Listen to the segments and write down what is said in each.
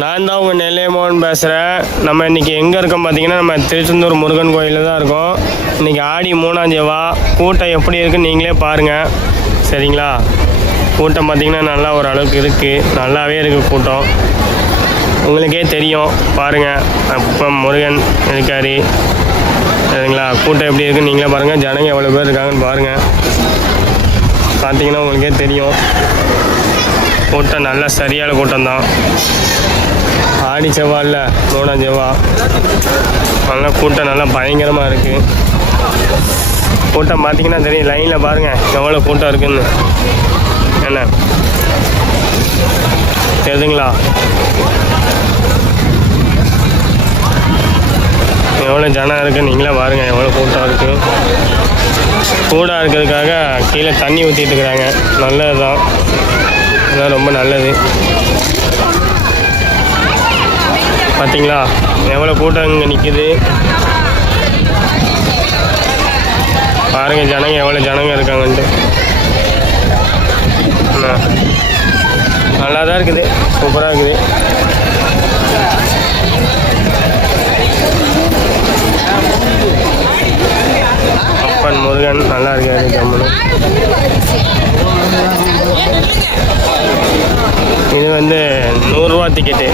நான் தான் உங்கள் நெல்லையமோகன் பேசுகிறேன் நம்ம இன்றைக்கி எங்கே இருக்கோம் பார்த்தீங்கன்னா நம்ம திருச்செந்தூர் முருகன் கோயிலில் தான் இருக்கோம். இன்றைக்கி ஆடி மூணாம் தேவா கூட்டம் எப்படி இருக்குன்னு நீங்களே பாருங்கள் சரிங்களா? கூட்டம் பார்த்தீங்கன்னா நல்லா ஓரளவுக்கு இருக்குது நல்லாவே இருக்குது கூட்டம். உங்களுக்கே தெரியும். பாருங்கள் அப்போ முருகன் இருக்காரு சரிங்களா? கூட்டம் எப்படி இருக்குன்னு நீங்களே பாருங்கள் ஜனங்க எவ்வளோ பேர் இருக்காங்கன்னு பாருங்கள் பார்த்தீங்கன்னா உங்களுக்கே தெரியும். கூட்டம் நல்லா சரியான கூட்டம் தான் ஆடி இல்லை மூணாம் செவ்வா நல்லா கூட்டம் நல்லா பயங்கரமாக இருக்குது கூட்டம் பார்த்தீங்கன்னா தெரியும் லைனில் பாருங்கள் எவ்வளோ கூட்டம் இருக்குன்னு. என்ன? தெரியுதுங்களா? எவ்வளோ ஜனம் இருக்குன்னு நீங்களே பாருங்கள் எவ்வளோ கூட்டம் இருக்குது கூடாக இருக்கிறதுக்காக கீழே தண்ணி ஊற்றிட்டு இருக்கிறாங்க. நல்லது தான் இதெல்லாம் ரொம்ப நல்லது. பார்த்தீங்களா எவ்வளோ கூட்டம் இங்கே நிற்கிது பாருங்க ஜனங்க எவ்வளோ ஜனங்க இருக்காங்கன்ட்டு. நல்லா தான் இருக்குது. சூப்பராக இருக்குது. இது வந்து நூறுரூவா டிக்கெட்டு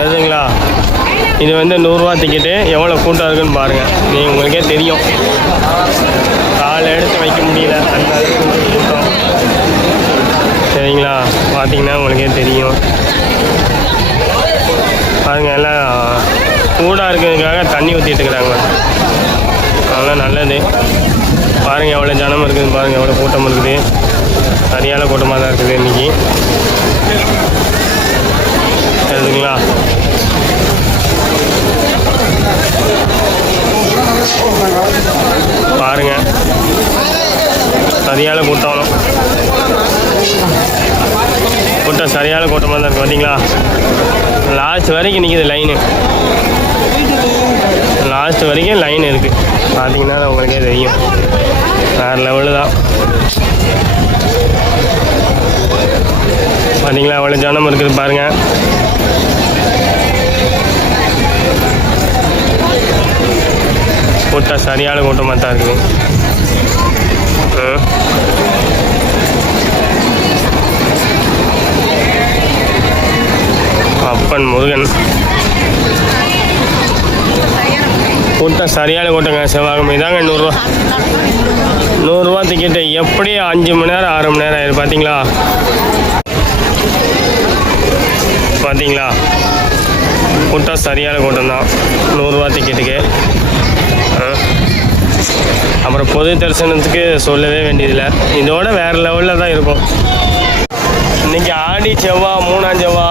எழுதுங்களா? இது வந்து நூறுரூவா டிக்கெட்டு எவ்வளோ கூட்டம் இருக்குன்னு பாருங்கள் நீ உங்களுக்கே தெரியும். கால் எடுத்து வைக்க முடியல. அந்த கூட்டம் சரிங்களா? பார்த்தீங்கன்னா உங்களுக்கே தெரியும். பாருங்க எல்லாம் கூடாக இருக்கிறதுக்காக தண்ணி ஊற்றிட்டு இருக்கிறாங்க. அதெல்லாம் நல்லது. பாருங்கள் எவ்வளோ ஜனம் இருக்குது பாருங்கள் எவ்வளோ கூட்டம் இருக்குது. சரியான கூட்டமாக தான் இருக்குது இன்றைக்கி எதுங்களா பாருங்க. சரியான கூட்டம் கூட்டம் சரியான கூட்டமாக தான் இருக்குது பார்த்தீங்களா லாஸ்ட் வரைக்கும் நிற்கிது லைனு லாஸ்ட் வரைக்கும் லைன் இருக்குது பார்த்தீங்கன்னா அது உங்களுக்கே தெரியும். வேறு லெவலு தான். பார்த்தீங்களா? அவ்வளோ ஜனம் இருக்குது பாருங்கள் கூட்டம் சரியான கூட்டமாக தான் இருக்குது. அப்பன் முருகன். கூட்டம் சரியான கூட்டங்க செவ்வாய்க்கிழமை. இதாங்க நூறுரூவா நூறுரூவா டிக்கெட்டு எப்படி அஞ்சு மணி நேரம் ஆறு மணி நேரம் ஆயிடும் பார்த்தீங்களா பார்த்தீங்களா கூட்டம் சரியான கூட்டம் தான். நூறுரூவா டிக்கெட்டுக்கு அப்புறம் பொது தரிசனத்துக்கு சொல்லவே வேண்டியதில்லை. இதோட வேறு லெவலில் தான் இருக்கும். இன்றைக்கி ஆடி செவ்வா மூணாம் செவ்வா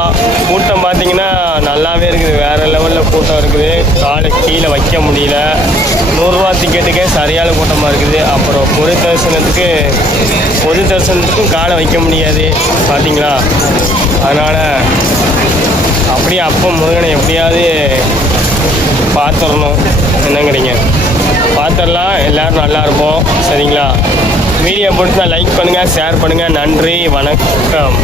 கூட்டம் பார்த்தீங்கன்னா நல்லாவே இருக்குது. வேறு லெவலில் கூட்டம் இருக்குது. காலை கீழே வைக்க முடியல. நூறுரூவா டிக்கெட்டுக்கே சரியான கூட்டமாக இருக்குது. அப்புறம் பொது தரிசனத்துக்கு பொது தரிசனத்துக்கும் காலை வைக்க முடியாது. பார்த்தீங்களா அதனால் அப்படியே அப்போ முருகனை எப்படியாவது பார்த்துடணும். என்னங்கிறீங்க பார்த்துடலாம். எல்லோரும் நல்லா இருப்போம். சரிங்களா? வீடியோ பிடிச்சா லைக் பண்ணுங்கள் ஷேர் பண்ணுங்கள் நன்றி. வணக்கம்.